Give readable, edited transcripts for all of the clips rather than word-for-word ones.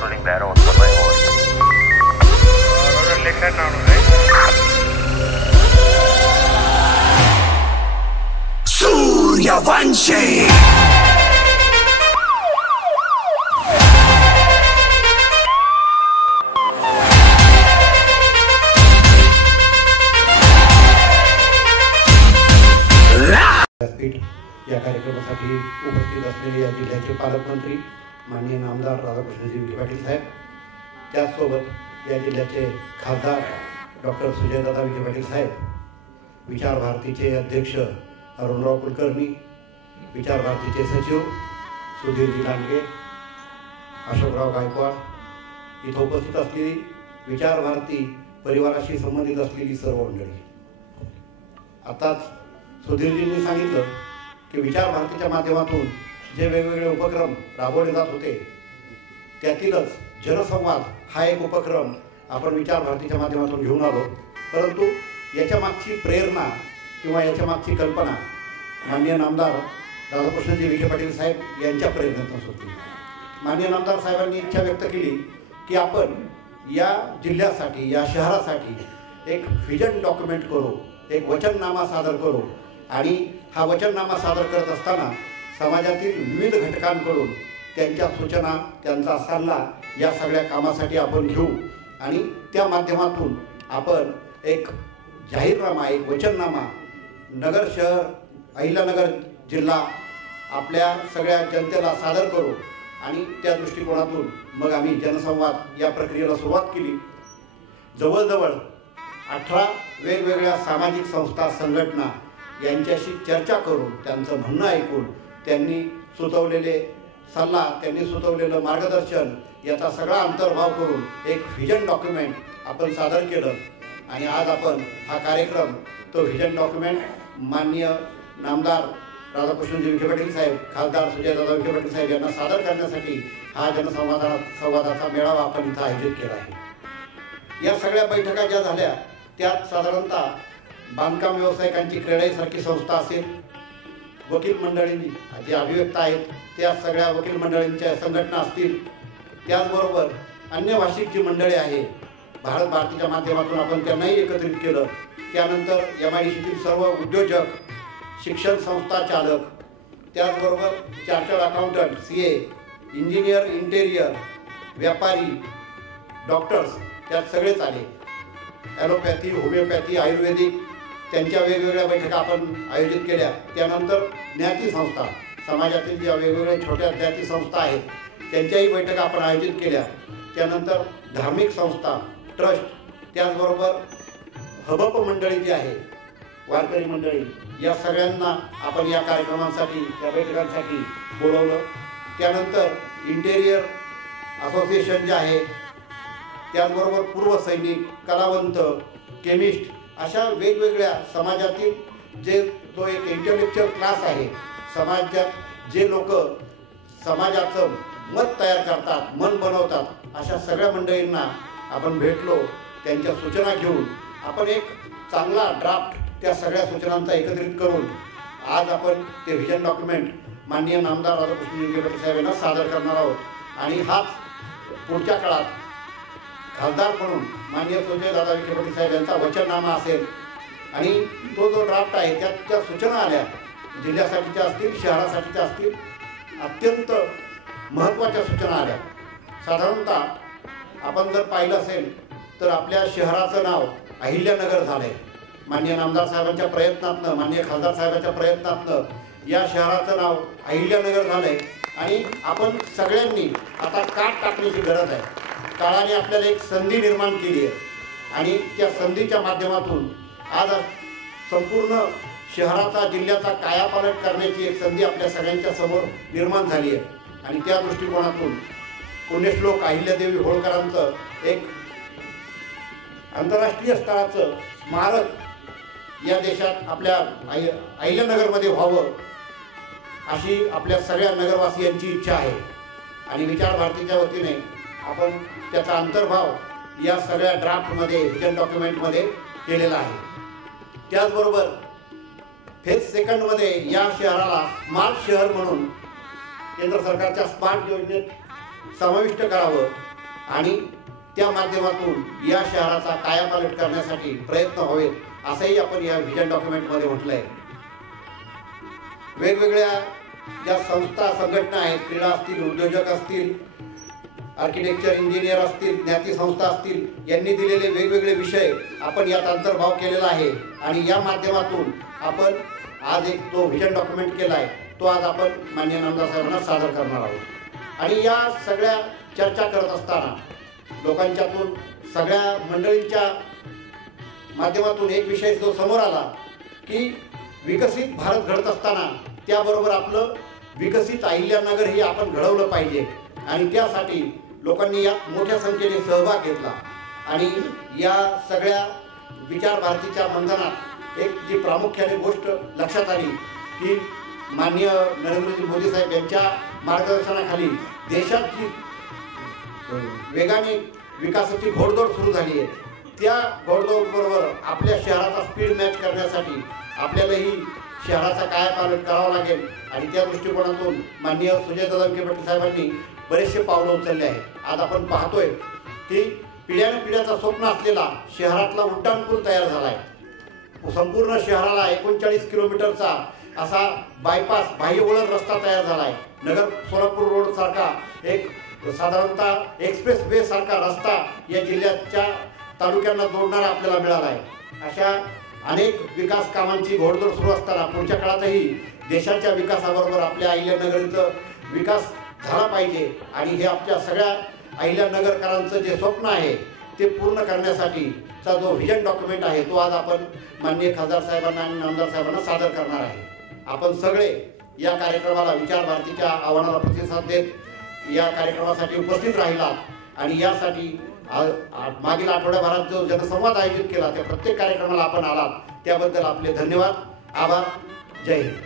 including barrels for my horse. Suryavanshi! या कार्यक्रमासाठी उपस्थित असलेले या जिल्ह्याचे पालकमंत्री माननीय नामदार राधाकृष्णजी विखे पाटील साहेब, त्याचसोबत या जिल्ह्याचे खासदार डॉक्टर सुजयदादा विखे पाटील साहेब, विचार भारतीचे अध्यक्ष अरुणराव कुलकर्णी, विचार भारतीचे सचिव सुधीरजी लांडगे, अशोकराव गायकवाड, इथं उपस्थित असलेली विचार भारती परिवाराशी संबंधित असलेली सर्व मंडळी. आताच सुधीरजींनी सांगितलं की विचार भारतीच्या माध्यमातून जे वेगवेगळे उपक्रम राबवले जात होते त्यातीलच जनसंवाद हा एक उपक्रम आपण विचार भारतीच्या माध्यमातून घेऊन आलो. परंतु याच्या मागची प्रेरणा किंवा याच्या मागची कल्पना माननीय नामदार राधाकृष्णजी विखे पाटील साहेब यांच्या प्रेरणेतून होती. माननीय नामदार साहेबांनी इच्छा व्यक्त केली की आपण या जिल्ह्यासाठी, या शहरासाठी एक व्हिजन डॉक्युमेंट करू, एक वचननामा सादर करू आणि हा वचननामा सादर करत असताना समाजातील विविध घटकांकडून त्यांच्या सूचना, त्यांचा सल्ला या सगळ्या कामासाठी आपण घेऊ आणि त्या माध्यमातून आपण एक जाहीरनामा, एक वचननामा नगर शहर, अहिल्यानगर जिल्हा आपल्या सगळ्या जनतेला सादर करू आणि त्या दृष्टिकोनातून मग आम्ही जनसंवाद या प्रक्रियेला सुरुवात केली. जवळजवळ 18 वेगवेगळ्या सामाजिक संस्था, संघटना यांच्याशी चर्चा करून त्यांचं म्हणणं ऐकून त्यांनी सुचवलेले सल्ला, त्यांनी सुचवलेलं मार्गदर्शन याचा सगळा अंतर्भाव करून एक व्हिजन डॉक्युमेंट आपण सादर केलं आणि आज आपण हा कार्यक्रम, तो व्हिजन डॉक्युमेंट माननीय नामदार राधाकृष्णजी विखे पाटील साहेब, खासदार सुजयदादा विखे पाटील साहेब यांना सादर करण्यासाठी हा संवादाचा मेळावा आपण इथं आयोजित केला आहे. या सगळ्या बैठका ज्या झाल्या त्यात साधारणतः बांधकाम व्यावसायिकांची क्रेडाईसारखी संस्था असेल, वकील मंडळी जे अभिव्यक्त आहेत त्या सगळ्या वकील मंडळींच्या संघटना असतील, त्याचबरोबर अन्य भाषिक जी मंडळे आहे भारत भारतीच्या माध्यमातून आपण त्यांनाही एकत्रित केलं. त्यानंतर MIDCतील सर्व उद्योजक, शिक्षण संस्था चालक, त्याचबरोबर chartered accountant, CA, engineer, interior, व्यापारी, डॉक्टर्स त्यात सगळेच आले. ॲलोपॅथी, होमिओपॅथी, आयुर्वेदिक त्यांच्या वेगवेगळ्या बैठका आपण आयोजित केल्या. त्यानंतर ज्ञाती संस्था, समाजातील ज्या वेगवेगळ्या छोट्या ज्ञाती संस्था आहेत त्यांच्याही बैठका आपण आयोजित केल्या. त्यानंतर धार्मिक संस्था, ट्रस्ट, त्याचबरोबर हबप मंडळी जी आहे, वारकरी मंडळी, या सगळ्यांना आपण या कार्यक्रमांसाठी, या बैठकांसाठी बोलवलं. त्यानंतर इंटेरियर असोसिएशन जे आहे, त्याचबरोबर पूर्व सैनिक, कलावंत, केमिस्ट अशा वेगवेगळ्या समाजातील जो एक इंटेलेक्च्युअल क्लास आहे, समाजात जे लोक समाजाचं मत तयार करतात, मन बनवतात, अशा सगळ्या मंडळींना आपण भेटलो. त्यांच्या सूचना घेऊन आपण एक चांगला ड्राफ्ट त्या सगळ्या सूचनांचा एकत्रित करून आज आपण ते व्हिजन डॉक्युमेंट माननीय नामदार राधाकृष्ण विखे पाटील साहेब यांना सादर करणार आहोत. आणि हाच पुढच्या काळात खासदार म्हणून माननीय सुजयदादा विखे पाटील साहेब यांचा वचननामा असेल आणि तो जो ड्राफ्ट आहे त्यात ज्या सूचना आल्या, जिल्ह्यासाठीच्या असतील, शहरासाठीच्या असतील, अत्यंत महत्त्वाच्या सूचना आल्या. साधारणतः आपण जर पाहिलं असेल तर आपल्या शहराचं नाव अहिल्यानगर झालं आहे. माननीय नामदार साहेबांच्या प्रयत्नातनं, माननीय खासदार साहेबांच्या प्रयत्नातनं या शहराचं नाव अहिल्यानगर झालं आहे आणि आपण सगळ्यांनी आता काट टाकण्याची गरज आहे. काळाने आपल्याला एक संधी निर्माण केली आहे आणि त्या संधीच्या माध्यमातून आज संपूर्ण शहराचा, जिल्ह्याचा कायापालट करण्याची एक संधी आपल्या सगळ्यांच्या समोर निर्माण झाली आहे. आणि त्या दृष्टिकोनातून पुण्यश्लोक अहिल्यादेवी होळकरांचं एक आंतरराष्ट्रीय स्तराचं स्मारक या देशात आपल्या अहिल्यानगरमध्ये व्हावं अशी आपल्या सगळ्या नगरवासियांची इच्छा आहे. आणि विचार भारतीच्या वतीने आपण त्याचा अंतर्भाव या सगळ्या ड्राफ्टमध्ये, व्हिजन डॉक्युमेंटमध्ये केलेला आहे. त्याचबरोबर फेज सेकंडमध्ये या शहराला स्मार्ट शहर म्हणून केंद्र सरकारच्या स्मार्ट योजनेत समाविष्ट करावं आणि त्या माध्यमातून या शहराचा कायापालट करण्यासाठी प्रयत्न व्हावेत असंही आपण या व्हिजन डॉक्युमेंटमध्ये म्हटलं आहे. वेगवेगळ्या ज्या संस्था संघटना आहेत, क्रीडा असतील, उद्योजक असतील, आर्किटेक्चर इंजिनियर असतील, ज्ञाती संस्था असतील, यांनी दिलेले वेगवेगळे विषय आपण यात अंतर्भाव केलेला आहे आणि या माध्यमातून आपण आज एक जो व्हिजन डॉक्युमेंट केला आहे तो आज आपण माननीय नामदार साहेबांना सादर करणार आहोत. आणि या सगळ्या चर्चा करत असताना लोकांच्यातून सगळ्या मंडळींच्या माध्यमातून एक विषय जो समोर आला की विकसित भारत घडत असताना त्याबरोबर आपलं विकसित अहिल्यानगर ही आपण घडवलं पाहिजे आणि त्यासाठी लोकांनी या मोठ्या संख्येने सहभाग घेतला. आणि या सगळ्या विचार भारतीच्या मंथनात एक जी प्रामुख्याने गोष्ट लक्षात आली की माननीय नरेंद्रजी मोदी साहेब यांच्या मार्गदर्शनाखाली देशात जी वेगाने विकासाची घोडदौड सुरू झाली आहे त्या घोडदौडबरोबर आपल्या शहराचा स्पीड मॅच करण्यासाठी आपल्यालाही शहराचा कायापालट करावा लागेल आणि त्या दृष्टिकोनातून माननीय सुजयदादा विखे पाटील साहेबांनी बरेचसे पावलं उचलले आहेत. आज आपण पाहतोय की पिढ्यानपिढ्याचा स्वप्न असलेला शहरातला उड्डाणपूल तयार झाला आहे. संपूर्ण शहराला 39 किलोमीटरचा असा बायपास बाह्यवळण रस्ता तयार झाला आहे. नगर सोलापूर रोड सारखा एक साधारणतः एक्सप्रेस वे सारखा रस्ता या जिल्ह्याच्या तालुक्यांना जोडणारा आपल्याला मिळाला आहे. अशा अनेक विकास कामांची घोडदौड सुरू असताना पुढच्या काळातही देशाच्या विकासाबरोबर आपल्या अहिल्यानगरचा विकास झाला पाहिजे आणि हे आपल्या सगळ्या अहिल्यानगरकरांचं जे स्वप्न आहे ते पूर्ण करण्यासाठीचा जो व्हिजन डॉक्युमेंट आहे तो आज आपण माननीय खासदार साहेबांना आणि नामदार साहेबांना सादर करणार आहे. आपण सगळे या कार्यक्रमाला विचार भारतीच्या आव्हानाला प्रतिसाद देत या कार्यक्रमासाठी उपस्थित राहिलात आणि यासाठी मागील आठवड्याभरात जो जनसंवाद आयोजित केला त्या प्रत्येक कार्यक्रमाला आपण आलात त्याबद्दल आपले धन्यवाद, आभार. जय हिंद.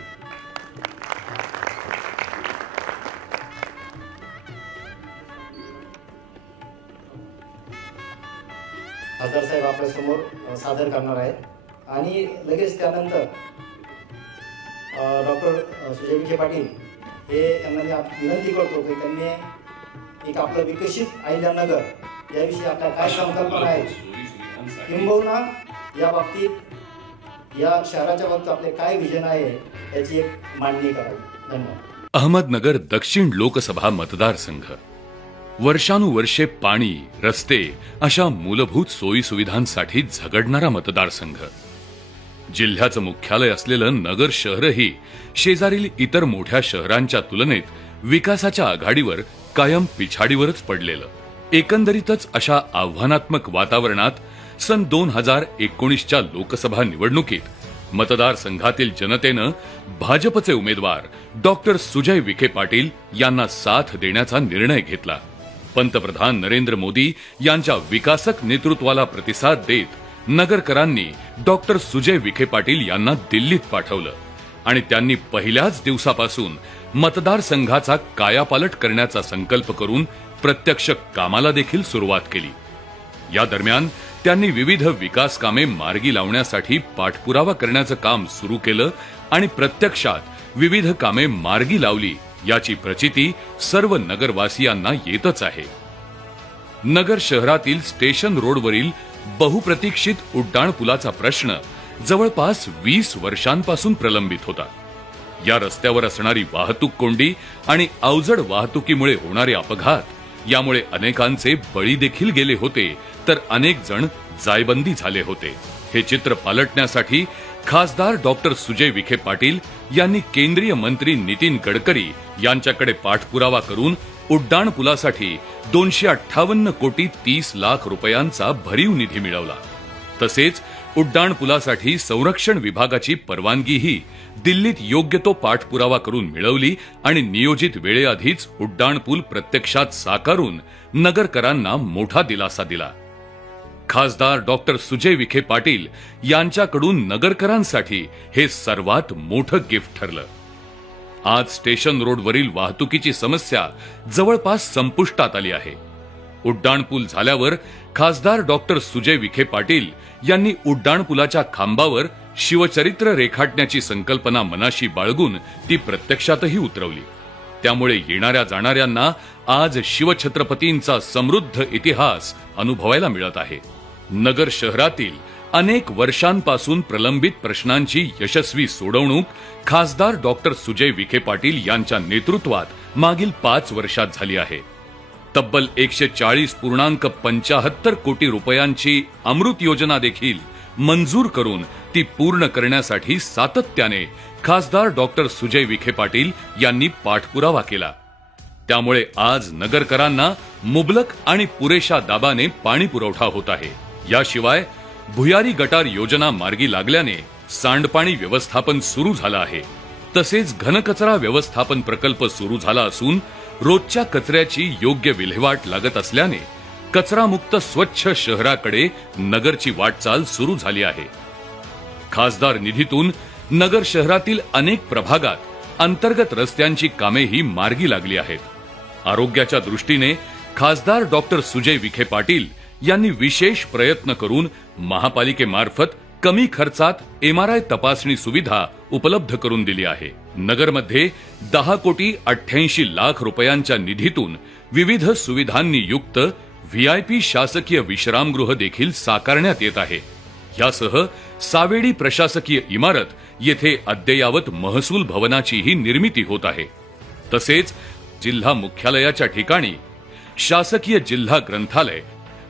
खासदार साहेब आपल्यासमोर सादर करणार आहेत आणि लगेच त्यानंतर डॉक्टर सुजय विखे पाटील हे यांना मी विनंती करतो की त्यांनी एक आपलं विकसित अहिल्यानगर याविषयी आपल्या काय संकल्पना आहेत किंबहुना या बाबतीत या शहराच्या बाबतीत आपले काय विजन आहे याची एक मांडणी करावी. धन्यवाद. अहमदनगर दक्षिण लोकसभा मतदारसंघ वर्षानुवर्षे पाणी, रस्ते अशा मूलभूत सोयी सुविधांसाठी झगडणारा मतदारसंघ. जिल्ह्याचं मुख्यालय असलेलं नगर शहरही शेजारील इतर मोठ्या शहरांच्या तुलनेत विकासाच्या आघाडीवर कायम पिछाडीवरच पडलेलं. एकंदरीतच अशा आव्हानात्मक वातावरणात सन 2019च्या लोकसभा निवडणुकीत मतदारसंघातील जनतेनं भाजपचे उमेदवार डॉक्टर सुजय विखे पाटील यांना साथ देण्याचा निर्णय घेतला. पंतप्रधान नरेंद्र मोदी यांच्या विकासक नेतृत्वाला प्रतिसाद देत नगरकरांनी डॉक्टर सुजय विखे पाटील यांना दिल्लीत पाठवलं आणि त्यांनी पहिल्याच दिवसापासून मतदारसंघाचा कायापालट करण्याचा संकल्प करून प्रत्यक्ष कामाला देखील सुरुवात केली. या दरम्यान त्यांनी विविध विकास कामे मार्गी लावण्यासाठी पाठपुरावा करण्याचं काम सुरू केलं आणि प्रत्यक्षात विविध कामे मार्गी लावली याची प्रचिती सर्व नगरवासियांना येतच आहे. नगर शहरातील स्टेशन रोडवरील बहुप्रतीक्षित उड्डाणपुलाचा प्रश्न जवळपास 20 वर्षांपासून प्रलंबित होता. या रस्त्यावर असणारी वाहतूक कोंडी आणि अवजड वाहतुकीमुळे होणारे अपघात यामुळे अनेकांचे बळी देखील गेले होते तर अनेक जण जायबंदी झाले होते. हे चित्र पालटण्यासाठी खासदार डॉक्टर सुजय विखे पाटील यांनी केंद्रीय मंत्री नितीन गडकरी यांच्याकडे पाठपुरावा करून उड्डाणपुलासाठी 258 कोटी 30 लाख रुपयांचा भरीव निधी मिळवला. तसेच उड्डाणपुलासाठी संरक्षण विभागाची परवानगीही दिल्लीत योग्य तो पाठपुरावा करून मिळवली आणि नियोजित वेळेआधीच उड्डाणपूल प्रत्यक्षात साकारून नगरकरांना मोठा दिलासा दिला. खासदार डॉक्टर सुजय विखे पाटील यांच्याकडून नगरकरांसाठी हे सर्वात मोठं गिफ्ट ठरलं. आज स्टेशन रोडवरील वाहतुकीची समस्या जवळपास संपुष्टात आली आहे. उड्डाणपूल झाल्यावर खासदार डॉक्टर सुजय विखे पाटील यांनी उड्डाणपुलाच्या खांबावर शिवचरित्र रेखाटण्याची संकल्पना मनाशी बाळगून ती प्रत्यक्षातही उतरवली. त्यामुळे येणाऱ्या जाणाऱ्यांना आज शिवछत्रपतींचा समृद्ध इतिहास अनुभवायला मिळत आहे। नगर शहरातील अनेक वर्षांपासून प्रलंबित प्रश्नांची यशस्वी सोडवणूक खासदार डॉक्टर सुजय विखे पाटील यांच्या नेतृत्वात मागील 5 वर्षात झाली आहे। तब्बल 140.75 कोटी रुपयांची अमृत योजना देखील मंजूर करून ती पूर्ण करण्यासाठी सातत्याने खासदार डॉक्टर सुजय विखे पाटील यांनी पाठपुरावा केला। त्यामुळे आज नगरकरांना मुबलक आणि पुरेशा दाबाने पाणी पुरवठा होत आहे। याशिवाय भुयारी गटार योजना मार्गी लागल्याने सांडपाणी व्यवस्थापन सुरू झालं आहे। तसेच घनकचरा व्यवस्थापन प्रकल्प सुरू झाला असून रोजच्या कचऱ्याची योग्य विल्हेवाट लागत असल्याने कचरामुक्त स्वच्छ शहराकडे नगरची वाटचाल सुरू झाली आहे। खासदार निधीतून नगर शहरातील अनेक प्रभागात अंतर्गत रस्त्यांची कामेही मार्गी लागली आहेत। आरोग्याच्या दृष्टीने खासदार डॉक्टर सुजय विखे पाटील यांनी विशेष प्रयत्न करून महापालिकेमार्फत कमी खर्चात MRI तपासणी सुविधा उपलब्ध करून दिली आहे। नगरमध्ये 10,88,00,000 रुपयांच्या निधीतून विविध सुविधांनी युक्त VIP शासकीय विश्रामगृह देखील साकारण्यात येत आहे। यासह सावेडी प्रशासकीय इमारत येथे अद्ययावत महसूल भवनाचीही निर्मिती होत आहे। तसेच जिल्हा मुख्यालयाच्या ठिकाणी शासकीय जिल्हा ग्रंथालय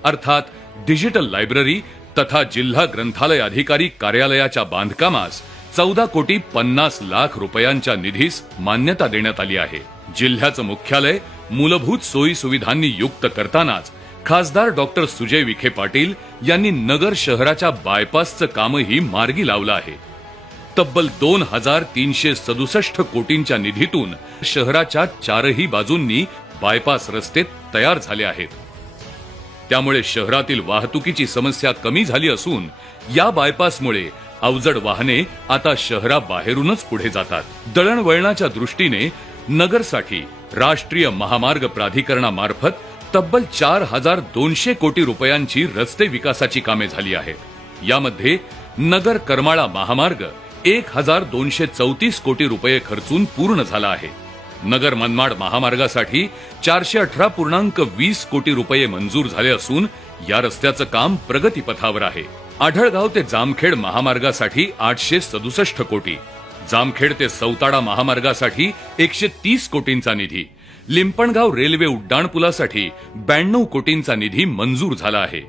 अर्थात डिजिटल लायब्ररी तथा जिल्हा ग्रंथालय अधिकारी कार्यालयाच्या बांधकामास 14,50,00,000 रुपयांच्या निधीस मान्यता देण्यात आली आहे। जिल्ह्याचं मुख्यालय मूलभूत सोयी सुविधांनी युक्त करतानाच खासदार डॉक्टर सुजय विखे पाटील यांनी नगर शहराच्या बायपासचं कामही मार्गी लावलं आहे। तब्बल 2,367 कोटींच्या निधीतून शहराच्या चारही बाजूंनी बायपास रस्ते तयार झाले आहेत। त्यामुळे शहरातील वाहतुकीची समस्या कमी झाली असून या बायपासमुळे अवजड वाहने आता शहराबाहेरूनच पुढे जातात। दळणवळणाच्या दृष्टीने नगरसाठी राष्ट्रीय महामार्ग प्राधिकरणामार्फत तब्बल 4,200 कोटी रुपयांची रस्ते विकासाची कामे झाली आहेत। यामध्ये नगर करमाळा महामार्ग 1,234 कोटी रुपये खर्चून पूर्ण झाला आहे। नगर मनमाड महामार्गासाठी 418.20 कोटी रुपये मंजूर झाले असून या रस्त्याचं काम प्रगतीपथावर आहे। आढळगाव ते जामखेड महामार्गासाठी 867 कोटी, जामखेड ते सौताडा महामार्गासाठी 130 कोटींचा निधी, लिंपणगाव रेल्वे उड्डाणपुलासाठी 92 कोटींचा निधी मंजूर झाला आहे।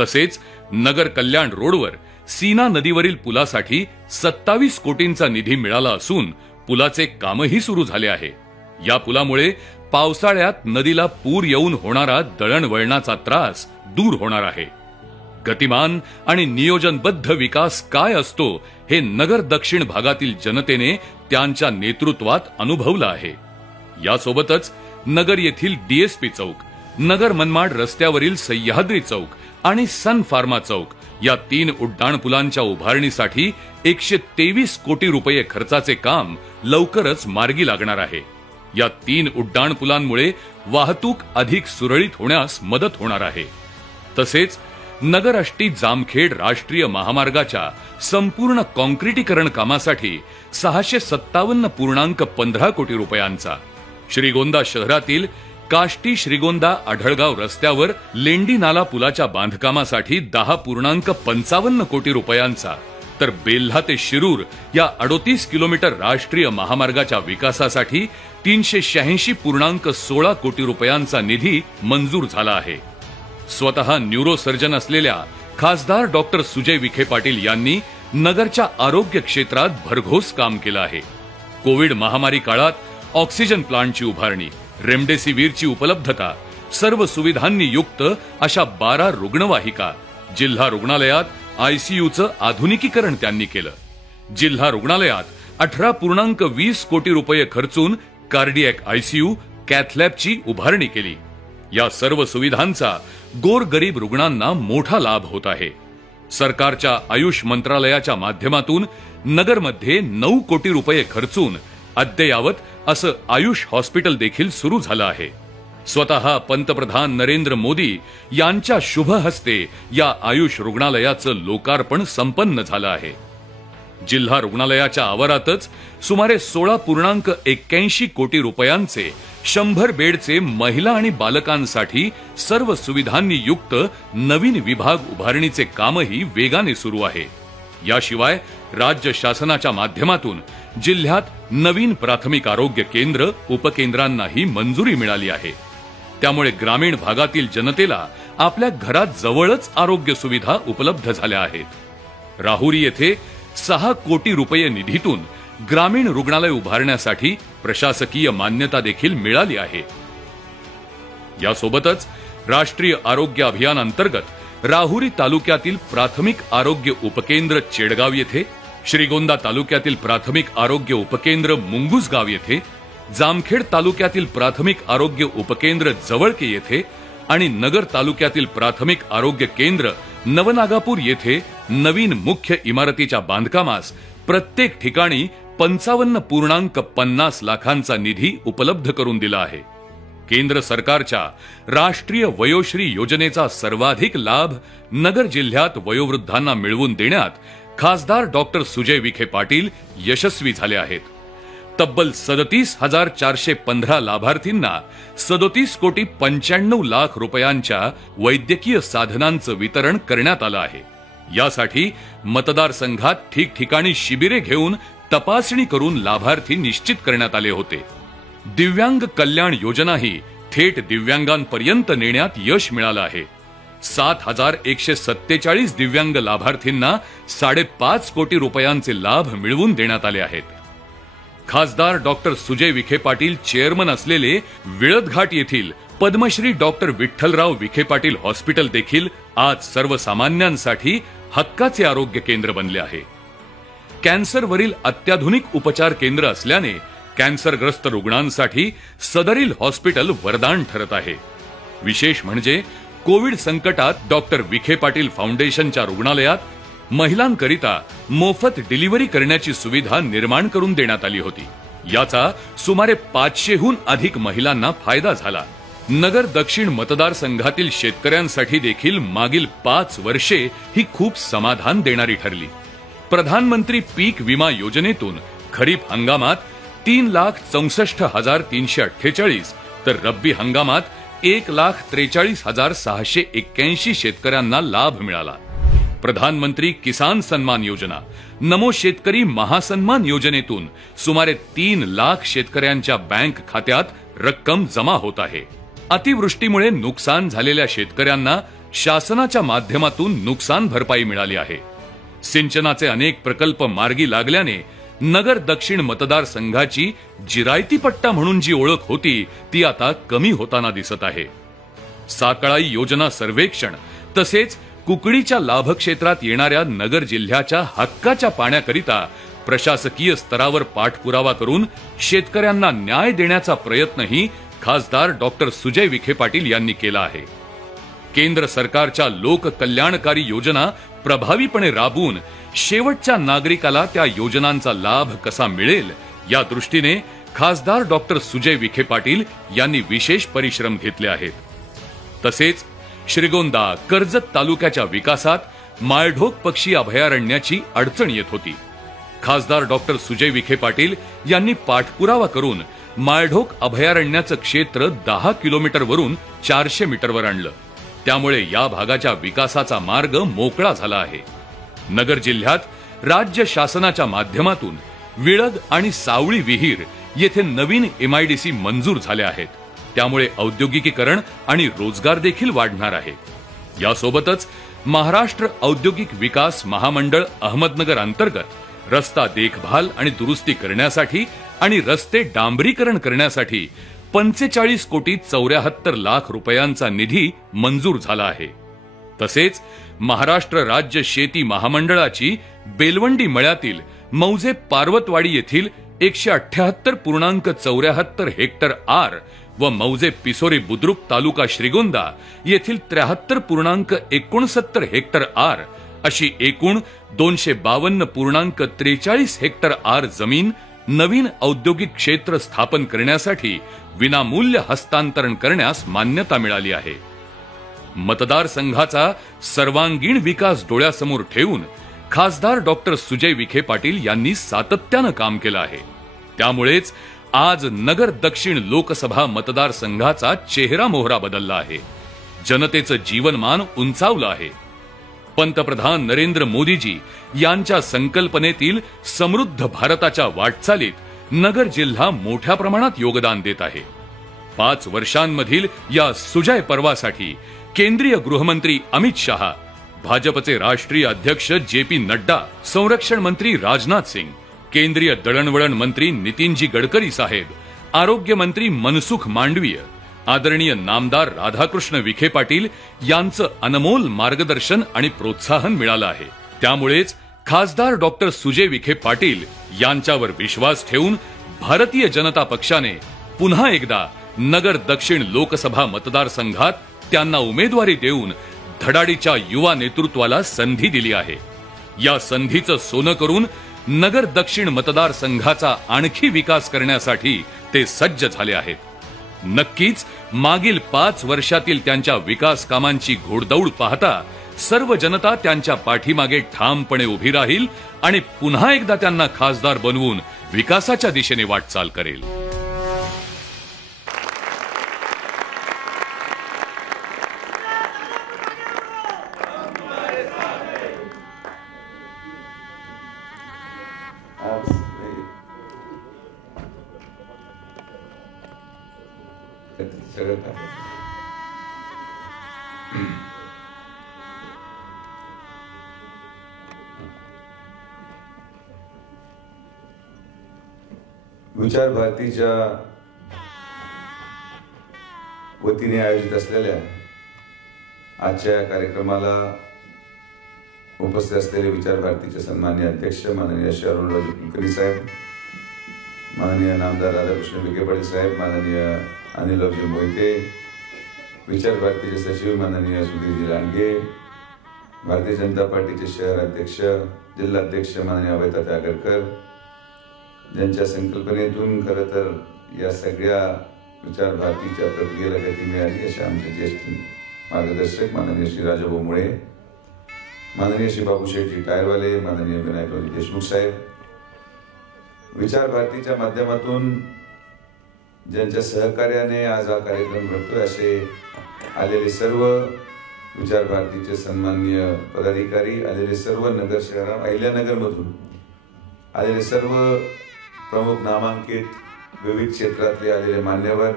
तसेच नगर कल्याण रोडवर सीना नदीवरील पुलासाठी 27 कोटींचा निधी मिळाला असून पुलाचे कामही सुरू झाले आहे। या पुलामुळे पावसाळ्यात नदीला पूर येऊन होणारा दळणवळणाचा त्रास दूर होणार आहे। गतिमान आणि नियोजनबद्ध विकास काय असतो हे नगर दक्षिण भागातील जनतेने त्यांच्या नेतृत्वात अनुभवलं आहे। यासोबतच नगर येथील DSP चौक, नगर मनमाड रस्त्यावरील सह्याद्री चौक आणि सन फार्मा चौक या 3 उड्डाणपुलांच्या उभारणीसाठी 123 कोटी रुपये खर्चाचे काम लवकरच मार्गी लागणार आहे। या 3 उड्डाणपुलांमुळे वाहतूक अधिक सुरळीत होण्यास मदत होणार आहे। तसेच नगर आष्टी जामखेड राष्ट्रीय महामार्गाच्या संपूर्ण कॉन्क्रिटीकरण कामासाठी 657.15 कोटी रुपयांचा, श्रीगोंदा शहरातील काष्टी श्रीगोंदा आढळगाव रस्त्यावर लेंडी नाला पुलाच्या बांधकामासाठी 10.55 कोटी रुपयांचा, तर बेल्हा ते शिरूर या 38 किलोमीटर राष्ट्रीय महामार्गाच्या विकासासाठी 386.16 कोटी रुपयांचा निधी मंजूर झाला आहे। स्वतः न्यूरोसर्जन असलेल्या खासदार डॉक्टर सुजय विखे पाटील यांनी नगरच्या आरोग्य क्षेत्रात भरघोस काम केलं आहे। कोविड महामारी काळात ऑक्सिजन प्लांटची उभारणी, रेमडेसिवीरची उपलब्धता, सर्व सुविधांनी युक्त अशा 12 रुग्णवाहिका, जिल्हा रुग्णालयात ICUचं आधुनिकीकरण त्यांनी केलं। जिल्हा रुग्णालयात 18.20 कोटी रुपये खर्चून कार्डियक ICU, कॅथलॅबची उभारणी केली। या सर्व सुविधांचा गोरगरीब रुग्णांना मोठा लाभ होत आहे। सरकारच्या आयुष मंत्रालयाच्या माध्यमातून नगरमध्ये 9 कोटी रुपये खर्चून अद्ययावत असं आयुष हॉस्पिटल देखील सुरू झालं आहे। स्वतः पंतप्रधान नरेंद्र मोदी यांच्या शुभ हस्ते या आयुष रुग्णालयाचं लोकार्पण संपन्न झालं आहे। जिल्हा रुग्णालयाच्या आवारातच सुमारे 16.81 कोटी रुपयांचे 100 बेडचे महिला आणि बालकांसाठी सर्व सुविधांनी युक्त नवीन विभाग उभारणीचे कामही वेगाने सुरू आहे। याशिवाय राज्य शासनाच्या माध्यमातून जिल्ह्यात नवीन प्राथमिक आरोग्य केंद्र उपकेंद्रांनाही मंजुरी मिळाली आहे। त्यामुळे ग्रामीण भागातील जनतेला आपल्या घरात जवळच आरोग्य सुविधा उपलब्ध झाल्या आहेत। राहुरी येथे 6 कोटी रुपये निधीतून ग्रामीण रुग्णालय उभारण्यासाठी प्रशासकीय मान्यता देखील मिळाली आहे। यासोबतच राष्ट्रीय आरोग्य अभियान अंतर्गत राहुरी तालुक्यातील प्राथमिक आरोग्य उपकेंद्र चेडगाव येथे, श्रीगोंदा तालुक्यातील प्राथमिक आरोग्य उपकेंद्र मुंगुसगाव येथे, जामखेड तालुक्यातील प्राथमिक आरोग्य उपकेंद्र जवळके येथे आणि नगर तालुक्यातील प्राथमिक आरोग्य केंद्र नवनागापूर येथे नवीन मुख्य इमारतीच्या बांधकामास प्रत्येक ठिकाणी 55.50 लाखांचा निधी उपलब्ध करून दिला आहे। केंद्र सरकारच्या राष्ट्रीय वयोश्री योजनेचा सर्वाधिक लाभ नगर जिल्ह्यात वयोवृद्धांना मिळवून देण्यात खासदार डॉक्टर सुजय विखे पाटील यशस्वी झाले आहेत। तब्बल 37,415 लाभार्थींना 37.95 कोटी रुपयांच्या वैद्यकीय साधनांचं वितरण करण्यात आलं आहे। यासाठी मतदारसंघात ठिकठिकाणी शिबिरे घेऊन तपासणी करून लाभार्थी निश्चित करण्यात आले होते। दिव्यांग कल्याण योजनाही थेट दिव्यांगांपर्यंत नेण्यात यश मिळालं आहे। 7,147 दिव्यांग लाभार्थींना 5.5 कोटी रुपयांचे लाभ मिळवून देण्यात आले आहेत। खासदार डॉक्टर सुजय विखे पाटील चेअरमन असलेले विळदघाट येथील पद्मश्री डॉक्टर विठ्ठलराव विखे पाटील हॉस्पिटल देखील आज सर्वसामान्यांसाठी हक्काचे आरोग्य केंद्र बनले आहे। कॅन्सरवरील अत्याधुनिक उपचार केंद्र असल्याने कॅन्सरग्रस्त रुग्णांसाठी सदरील हॉस्पिटल वरदान ठरत आहे। विशेष म्हणजे कोविड संकटात डॉक्टर विखे पाटील फाउंडेशनच्या रुग्णालयात महिलांकरिता मोफत डिलिव्हरी करण्याची सुविधा निर्माण करून देण्यात आली होती। याचा सुमारे 500हून अधिक महिलांना फायदा झाला। नगर दक्षिण मतदारसंघातील शेतकऱ्यांसाठी देखील मागील 5 वर्षे ही खूप समाधान देणारी ठरली। प्रधानमंत्री पीक विमा योजनेतून खरीप हंगामात 3,64,348 तर रब्बी हंगामात 1,43,681 शेतकऱ्यांना लाभ मिळाला। प्रधानमंत्री किसान सन्मान योजना, नमो शेतकरी महासन्मान योजनेतून सुमारे 3 लाख शेतकऱ्यांच्या बँक खात्यात रक्कम जमा होत आहे। अतिवृष्टीमुळे नुकसान झालेल्या शेतकऱ्यांना शासनाच्या माध्यमातून नुकसान भरपाई मिळाली आहे। सिंचनाचे अनेक प्रकल्प मार्गी लागल्याने नगर दक्षिण मतदारसंघाची जिरायती पट्टा म्हणून जी ओळख होती ती आता कमी होताना दिसत आहे। साकळाई योजना सर्वेक्षण तसेच कुकडीच्या लाभक्षेत्रात येणाऱ्या नगर जिल्ह्याच्या हक्काच्या पाण्याकरिता प्रशासकीय स्तरावर पाठपुरावा करून शेतकऱ्यांना न्याय देण्याचा प्रयत्नही खासदार डॉक्टर सुजय विखे पाटील यांनी केला आहे। केंद्र सरकारच्या लोककल्याणकारी योजना प्रभावीपणे राबवून शेवटच्या नागरिकाला त्या योजनांचा लाभ कसा मिळेल या दृष्टीने खासदार डॉक्टर सुजय विखे पाटील यांनी विशेष परिश्रम घेतले आहेत। तसेच श्रीगोंदा कर्जत तालुक्याच्या विकासात माळढोक पक्षी अभयारण्याची अडचण येत होती। खासदार डॉक्टर सुजय विखे पाटील यांनी पाठपुरावा करून माळढोक अभयारण्याचं क्षेत्र 10 किलोमीटरवरून 400 मीटरवर आणलं। त्यामुळे या भागाच्या विकासाचा मार्ग मोकळा झाला आहे। नगर जिल्ह्यात राज्य शासनाच्या माध्यमातून विळद आणि सावळी विहीर येथे नवीन MIDC मंजूर झाले आहेत। त्यामुळे औद्योगिकीकरण आणि रोजगार देखील वाढणार आहे। यासोबतच महाराष्ट्र औद्योगिक विकास महामंडळ अहमदनगर अंतर्गत रस्ता देखभाल आणि दुरुस्ती करण्यासाठी आणि रस्ते डांबरीकरण करण्यासाठी 45,74,00,000 रुपयांचा निधी मंजूर झाला आहे। तसेच महाराष्ट्र राज्य शेती महामंडळाची बेलवंडी मळ्यातील मौजे पार्वतवाडी येथील 178.74 हेक्टर आर व मौजे पिसोरी बुद्रुक तालुका श्रीगोंदा येथील 73.69 हेक्टर आर अशी एकूण 252.43 हेक्टर आर जमीन नवीन औद्योगिक क्षेत्र स्थापन करण्यासाठी विनामूल्य हस्तांतरण करण्यास मान्यता मिळाली आहे। मतदारसंघाचा सर्वांगीण विकास डोळ्यासमोर ठेवून खासदार डॉक्टर सुजय विखे पाटील यांनी सातत्यानं काम केलं आहे. त्यामुळेच आज नगर दक्षिण लोकसभा मतदारसंघाचा चेहरा मोहरा बदलला आहे. जनतेचं जीवनमान उंचावलं आहे. पंतप्रधान नरेंद्र मोदीजी यांच्या संकल्पनेतील समृद्ध भारताच्या वाटचालीत नगर जिल्हा मोठ्या प्रमाणात योगदान देत आहे. 5 वर्षांमधील या सुजय पर्वासाठी केंद्रीय गृहमंत्री अमित शहा, भाजपचे राष्ट्रीय अध्यक्ष JP नड्डा, संरक्षण मंत्री राजनाथ सिंग, केंद्रीय दळणवळण मंत्री नितीनजी गडकरी साहेब, आरोग्य मंत्री मनसुख मांडवीय, आदरणीय नामदार राधाकृष्ण विखे पाटील यांचं अनमोल मार्गदर्शन आणि प्रोत्साहन मिळालं आहे. त्यामुळेच खासदार डॉक्टर सुजय विखे पाटील यांच्यावर विश्वास ठेवून भारतीय जनता पक्षाने पुन्हा एकदा नगर दक्षिण लोकसभा मतदारसंघात त्यांना उमेदवारी देऊन धडाडीच्या युवा नेतृत्वाला संधी दिली आहे. या संधीचं सोनं करून नगर दक्षिण मतदारसंघाचा आणखी विकास करण्यासाठी ते सज्ज झाले आहेत. नक्कीच मागील 5 वर्षातील त्यांच्या विकास कामांची घोडदौड पाहता सर्व जनता त्यांच्या पाठीमागे ठामपणे उभी राहील आणि पुन्हा एकदा त्यांना खासदार बनवून विकासाच्या दिशेने वाटचाल करेल. विचार भारतीच्या वतीने आयोजित असलेल्या आजच्या कार्यक्रमाला उपस्थित असलेले विचार भारतीचे सन्माननीय अध्यक्ष माननीय श्री अरुणराव कुलकर्णी साहेब, माननीय नामदार राधाकृष्ण विखे पाटील साहेब, माननीय अनिलजी मोहिते, विचार भारतीचे सचिव माननीय सुधीरजी लांडगे, भारतीय जनता पार्टीचे शहर अध्यक्ष जिल्हा अध्यक्ष माननीय अभयतात्या आगरकर, ज्यांच्या संकल्पनेतून खरं तर या सगळ्या विचार भारतीच्या प्रक्रियेला गती मिळाली अशा आमचे ज्येष्ठ मार्गदर्शक माननीय श्री राजाभाऊ मुळे, माननीय श्री बाबूशेठजी टायरवाले, माननीय विनायकरावजी देशमुख साहेब, विचार भारतीच्या माध्यमातून ज्यांच्या सहकार्याने आज हा कार्यक्रम घडतोय असे आलेले सर्व विचार भारतीचे सन्माननीय पदाधिकारी, आलेले सर्व नगर शहरा अहिल्यानगरमधून आलेले सर्व प्रमुख नामांकित विविध क्षेत्रातले आलेले मान्यवर,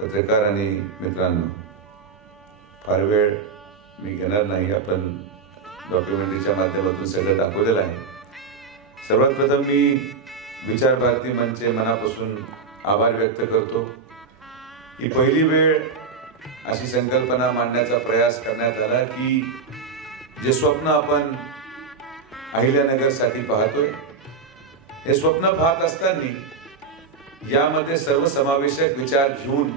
पत्रकार आणि मित्रांनो, फार वेळ मी घेणार नाही. आपण डॉक्युमेंटरीच्या माध्यमातून सगळं दाखवलेलं आहे. सर्वात प्रथम मी विचार भारती मंचचे मनापासून आभार व्यक्त करतो. ही पहिली वेळ अशी संकल्पना मांडण्याचा प्रयास करण्यात आला की जे स्वप्न आपण अहिल्यानगरसाठी पाहतोय, हे स्वप्न पाहत असताना यामध्ये सर्वसमावेशक विचार घेऊन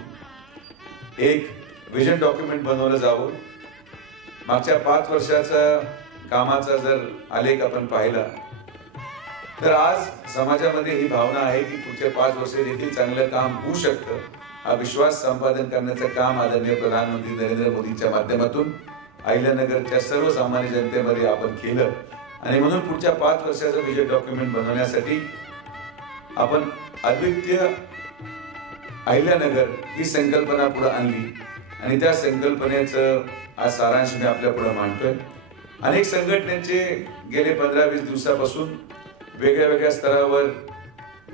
एक विजन डॉक्युमेंट बनवलं जावं. मागच्या 5 वर्षाचा कामाचा जर आलेख आपण पाहिला तर आज समाजामध्ये ही भावना आहे की पुढचे 5 वर्ष देखील चांगलं काम होऊ शकतं. हा विश्वास संपादन करण्याचं काम आदरणीय प्रधानमंत्री नरेंद्र मोदींच्या माध्यमातून अहिल्यानगरच्या सर्वसामान्य जनतेमध्ये आपण केलं आणि म्हणून पुढच्या 5 वर्षाचं विजन डॉक्युमेंट बनवण्यासाठी आपण अद्वितीय अहिल्यानगर ही संकल्पना पुढे आणली आणि त्या संकल्पनेचं आज सारांश मी आपल्या पुढे मांडतोय. अनेक संघटनेचे गेले 15-20 दिवसापासून वेगळ्या वेगळ्या स्तरावर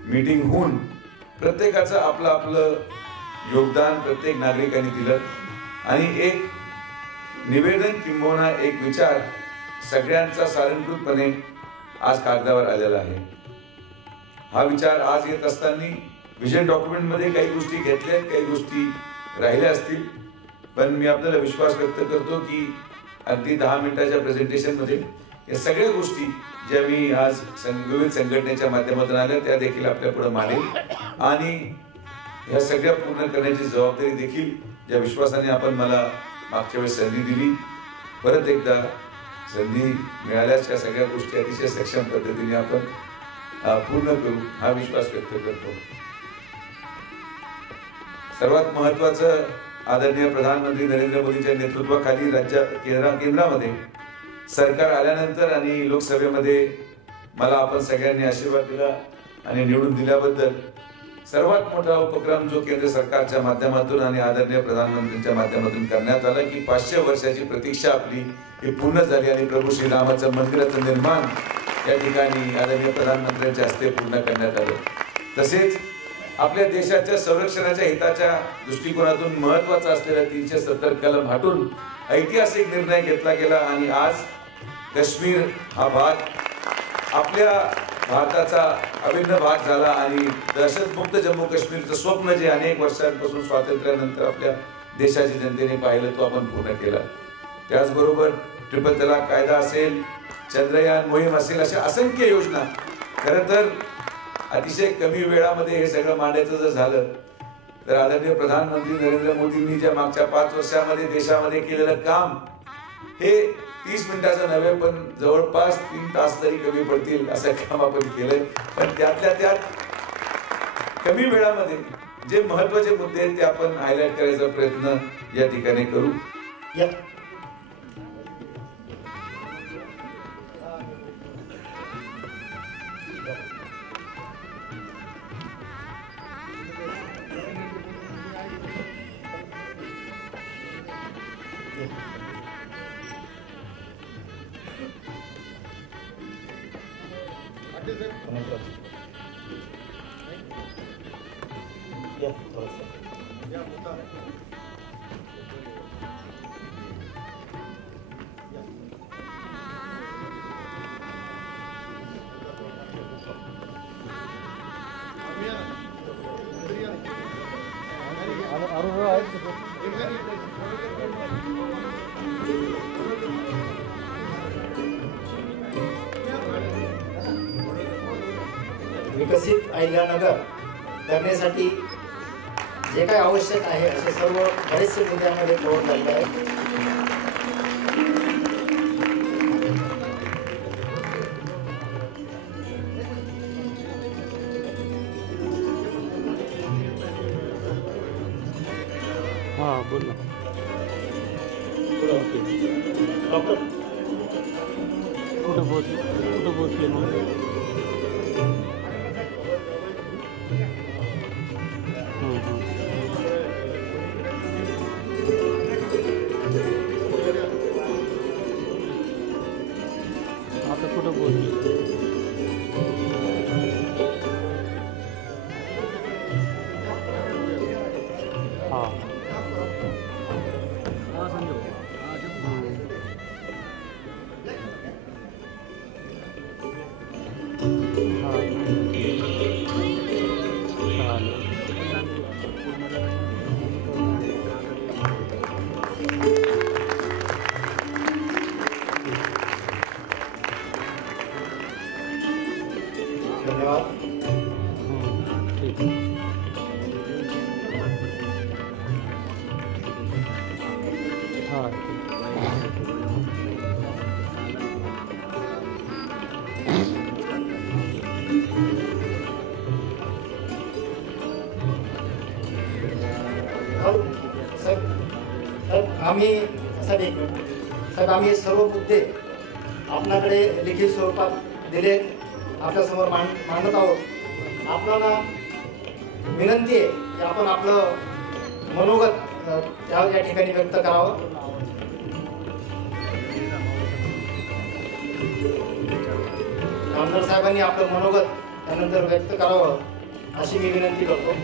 मीटिंग होऊन प्रत्येकाचं आपलं आपलं योगदान प्रत्येक नागरिकांनी दिलं आणि एक निवेदन किंबहुना एक विचार सगळ्यांचा सारणकृतपणे आज कागदावर आलेला आहे. हा विचार आज येत असताना विजन डॉक्युमेंट मध्ये काही गोष्टी घेतल्या, काही गोष्टी राहिल्या असतील, पण मी आपल्याला विश्वास व्यक्त करतो की अगदी 10 मिनिटाच्या प्रेझेंटेशन मध्ये या सगळ्या गोष्टी ज्या मी आज विविध संघटनेच्या माध्यमातून आल्या त्या देखील आपल्या पुढे मांडेल आणि या सगळ्या पूर्ण करण्याची जबाबदारी देखील ज्या विश्वासाने आपण मला मागच्या वेळेस संधी दिली, परत एकदा संधी मिळाल्यास या सगळ्या गोष्टी अतिशय सक्षम पद्धतीने आपण पूर्ण करू हा विश्वास व्यक्त करतो. सर्वात महत्त्वाचं आदरणीय प्रधानमंत्री नरेंद्र मोदींच्या नेतृत्वाखाली केंद्रामध्ये सरकार आल्यानंतर आणि लोकसभेमध्ये मला आपण सगळ्यांनी आशीर्वाद दिला आणि निवडून दिल्याबद्दल सर्वात मोठा उपक्रम जो केंद्र सरकारच्या माध्यमातून आणि आदरणीय प्रधानमंत्र्यांच्या माध्यमातून करण्यात आला की 500 वर्षाची प्रतीक्षा आपली ही पूर्ण झाली आणि प्रभू श्रीरामाचं मंदिराचं निर्माण या ठिकाणी आदरणीय प्रधानमंत्र्यांच्या हस्ते पूर्ण करण्यात आलं। तसेच आपल्या देशाच्या संरक्षणाच्या हिताच्या दृष्टिकोनातून महत्त्वाचा असलेला 370 कलम हटून ऐतिहासिक निर्णय घेतला गेला आणि आज काश्मीर हा भाग आपल्या भारताचा अभिन्न भाग झाला आणि दहशतमुक्त जम्मू काश्मीरचं स्वप्न जे अनेक वर्षांपासून स्वातंत्र्यानंतर आपल्या देशाच्या जनतेने पाहिलं तो आपण पूर्ण केला। त्याचबरोबर ट्रिपल तलाक कायदा असेल, चंद्रयान मोहीम असेल, अशा असंख्य योजना खरं तर अतिशय कमी वेळामध्ये हे सगळं मांडायचं जर झालं तर आदरणीय प्रधानमंत्री नरेंद्र मोदींनी ज्या मागच्या 5 वर्षामध्ये देशामध्ये केलेलं काम हे 30 मिनिटाचं नव्हे पण जवळपास 3 तास तरी कमी पडतील असं काम आपण केलंय। पण त्यातल्या त्यात कमी वेळामध्ये जे महत्वाचे मुद्दे आहेत ते आपण हायलाइट करायचा प्रयत्न या ठिकाणी करू। विकसित अहिल्यानगर करण्यासाठी जे काही आवश्यक आहे असे सर्व बरेचसे मुद्द्यांमध्ये कव्हर झालेले आहे। हाँ बोलो डॉक्टर कुठं पोहोचले मग आता कुठं पोहोचले हाँ धन्यवाद। ठीक हाँ साहेब आम्ही सर्व मुद्दे आपल्याकडे लिखित स्वरूपात दिले आपल्यासमोर मांडत आहोत। आपल्याला विनंती आहे की आपण आपलं मनोगत या ठिकाणी व्यक्त करावं। आमदार साहेबांनी आपलं मनोगत त्यानंतर व्यक्त करावं अशी मी विनंती करतो।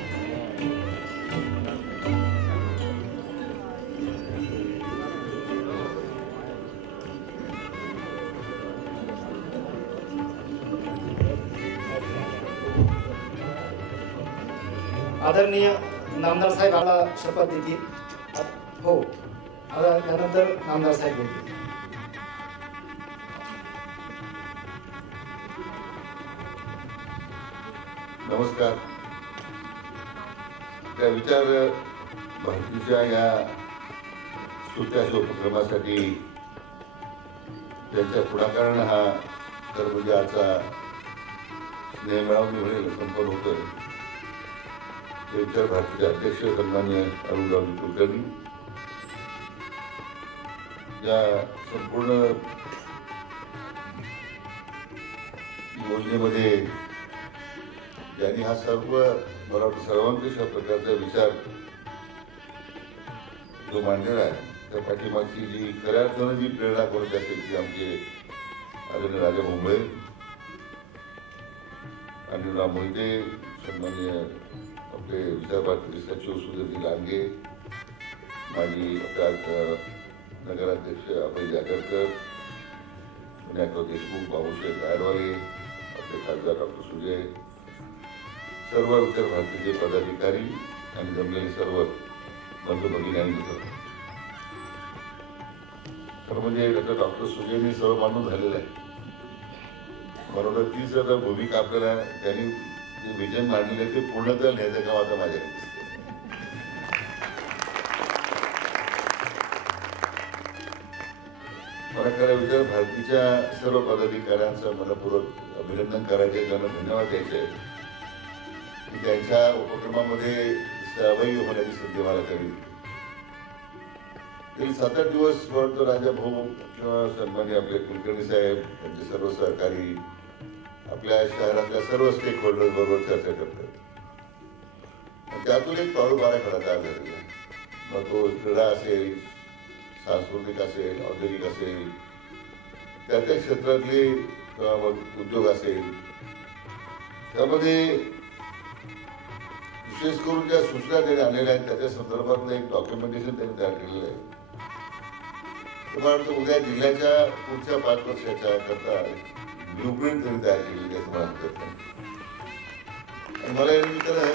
आदरणीय नामदार साहेब मला शपथ देतील। हो, आता त्यानंतर नामदार साहेब बोलतील। नमस्कार। त्या विचार भारतीच्या या सुत्याच्या उपक्रमासाठी त्यांच्या पुढाकारानं हा तर म्हणजे आजचा स्नेहमेळावणी होईल संपन्न होतोय। ते विचार भारतीचे अध्यक्ष सन्माननीय अरुणरावजी कुलकर्णी या संपूर्ण योजनेमध्ये ज्यांनी हा सर्व मला वाटतं सर्वांकष प्रकारचा विचार जो मांडलेला आहे त्या पाठीमागची जी खऱ्या अर्थानं जी प्रेरणा करत असेल ती आमचे आदरणीय राजा मुंबई आणि राम मोहिते, सन्माननीय आपले विचार भारती सचिव सुधीर लांगे, माजी आपल्या नगराध्यक्ष अभय जागरकर, पुण्याकर देशमुख, बाबूसाहेब गायडवाले, आपले खासदार डॉक्टर सुजय, सर्व विचार भारतीचे पदाधिकारी आणि जमलेले सर्व बंधू भगिनी आणि मित्र. तर म्हणजे डॉक्टर सुजयनी सर्व मांडून झालेलं आहे. बरोबर तीच आता भूमिका आपल्याला त्यांनी जे विजन मांडलेलं आहे ते पूर्णतः न्यायचं काम आता माझ्याकडे दिसते. मला खरं विचार भारतीच्या सर्व पदाधिकाऱ्यांचं मनपूर्वक अभिनंदन करायचे, त्यांना धन्यवाद द्यायचे आहे. त्यांच्या उपक्रमामध्ये सहभागी होण्याची संधी मला तरी गेली 7-8 दिवस वाटतं राजा भाऊ किंवा सन्माननीय आपले कुलकर्णी साहेब, त्यांचे सर्व सहकारी आपल्या शहरातल्या सर्व स्टेक होल्डर्स बरोबर चर्चा करतात. त्यातून एक पाऊल आराखडा तयार झालेला. मग तो क्रीडा असेल, सांस्कृतिक असेल, औद्योगिक असेल, त्या त्या क्षेत्रातले किंवा मग उद्योग असेल, त्यामध्ये विशेष करून ज्या सूचना त्यांनी आलेल्या आहेत त्याच्या संदर्भातलं एक डॉक्युमेंटेशन त्यांनी तयार केलेलं आहे. मला वाटतं उद्या जिल्ह्याच्या पुढच्या 5 वर्षाच्या करता ब्लूप्रिंट त्यांनी तयार केलेली आहे मला वाटतं. आणि मला या निमित्तानं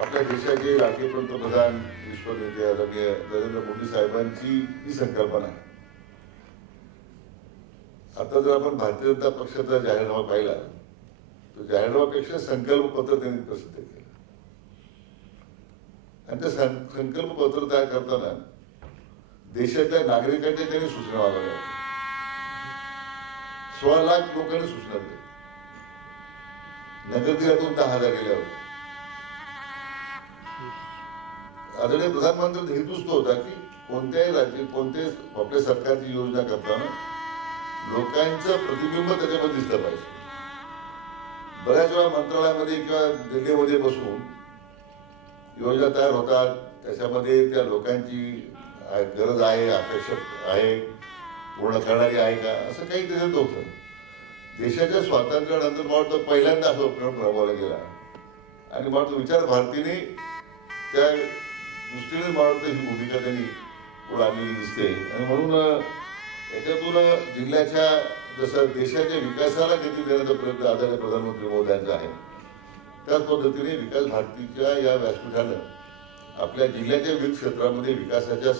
आपल्या देशाचे राष्ट्रीय पंतप्रधान विश्वनेते आदरणीय नरेंद्र मोदी साहेबांची ही संकल्पना आहे. आता जर आपण भारतीय जनता पक्षाचा जाहीरनामा पाहिला तर जाहीरनामापेक्षा संकल्पपत्र त्यांनी प्रसिद्ध केलं. आणि ते संकल्पपत्र तयार करताना देशातल्या नागरिकांच्या त्यांनी सूचना मागवल्या. 16 लाख लोकांनी सूचना दिल्या. नगरतीरातून 10,000 गेल्या होत्या. आदरणीय प्रधानमंत्री हेतूच तो होता की कोणत्याही राज्य कोणत्याही आपल्या सरकारची योजना करताना लोकांचं प्रतिबिंब त्याच्यामध्ये दिसलं पाहिजे. बऱ्याच वेळा मंत्रालयामध्ये किंवा दिल्लीमध्ये बसून योजना तयार होतात, त्याच्यामध्ये त्या लोकांची गरज आहे, अपेक्षा आहे, पूर्ण करणारी आहे का, असं काही त्याच्यात होतं. देशाच्या स्वातंत्र्यानंतर मला वाटतं पहिल्यांदा असा उपक्रम राबवला गेला आणि मला वाटतं विचार भारतीने त्या दृष्टीने मला वाटतं ही भूमिका त्यांनी पुढे आणलेली दिसते. आणि म्हणून याच्यातून जिल्ह्याच्या जसं देशाच्या विकासाला गती देण्याचा प्रयत्न आदरणीय प्रधानमंत्री महोदयांचा आहे, त्याच पद्धतीने विकास भारतीच्या या व्यासपीठानं आपल्या जिल्ह्याच्या विविध क्षेत्रामध्ये विकासाच्या